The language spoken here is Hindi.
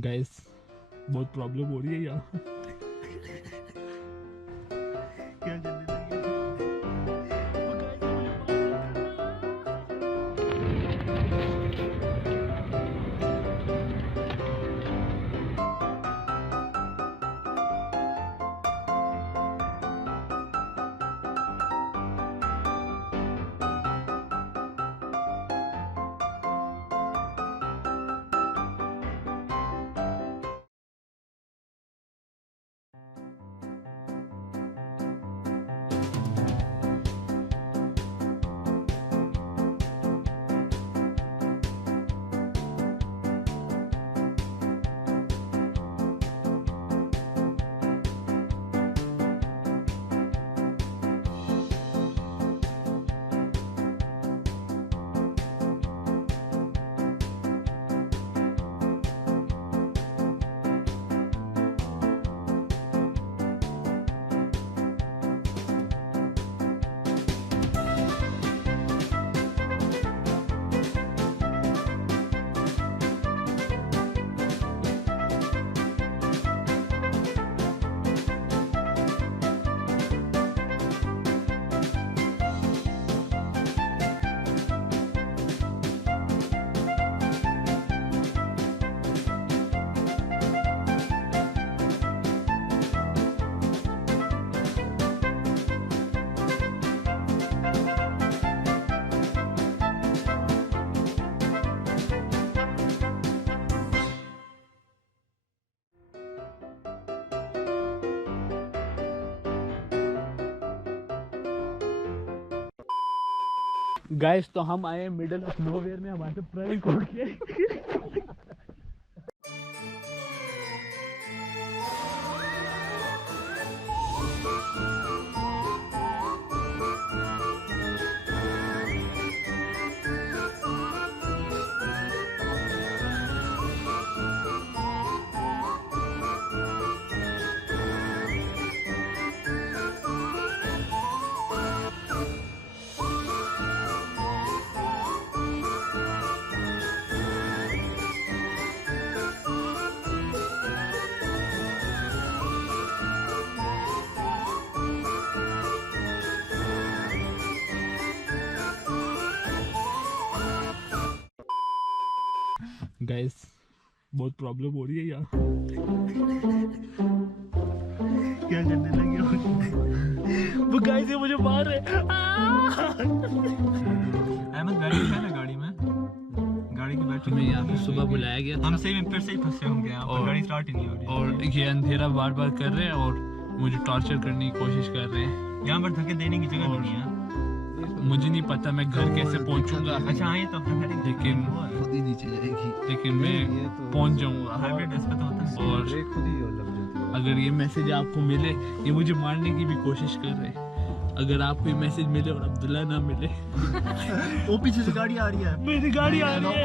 गाइस बहुत प्रॉब्लम हो रही है यहाँ। क्या करने लगे? गाइस तो हम आए मिडल ऑफ नोवेयर में, हमारे से प्रैंक हो गया। गाइस बहुत प्रॉब्लम हो रही है यहाँ। क्या करने लगे हो? वो गाइस ये मुझे मार रहे। अहमद गाड़ी में है ना, गाड़ी में गाड़ी की बैटरी हमें यहाँ पे सुबह बुलाया गया था। हम सही में फिर से ही फंसे होंगे और गाड़ी स्टार्ट ही नहीं हो रही और ये अंधेरा बार बार कर रहे हैं और मुझे टॉर्चर करने की कोशिश कर रहे हैं। यहाँ पर धक्के देने की जगह नहीं है। मुझे नहीं पता मैं घर कैसे पहुंचूंगा। अच्छा हाँ, ये तो लेकिन खुद ही नीचे जाएगी, लेकिन मैं पहुंच जाऊंगा। हाइब्रिड इस पे तो होता है। और खुद ही लग जाती है। अगर ये मैसेज आपको मिले, ये मुझे मारने की भी कोशिश कर रहे हैं। अगर आपको ये मैसेज मिले और अब्दुल्ला ना मिले। वो पीछे से गाड़ी आ रही है, मेरी गाड़ी आ रही है।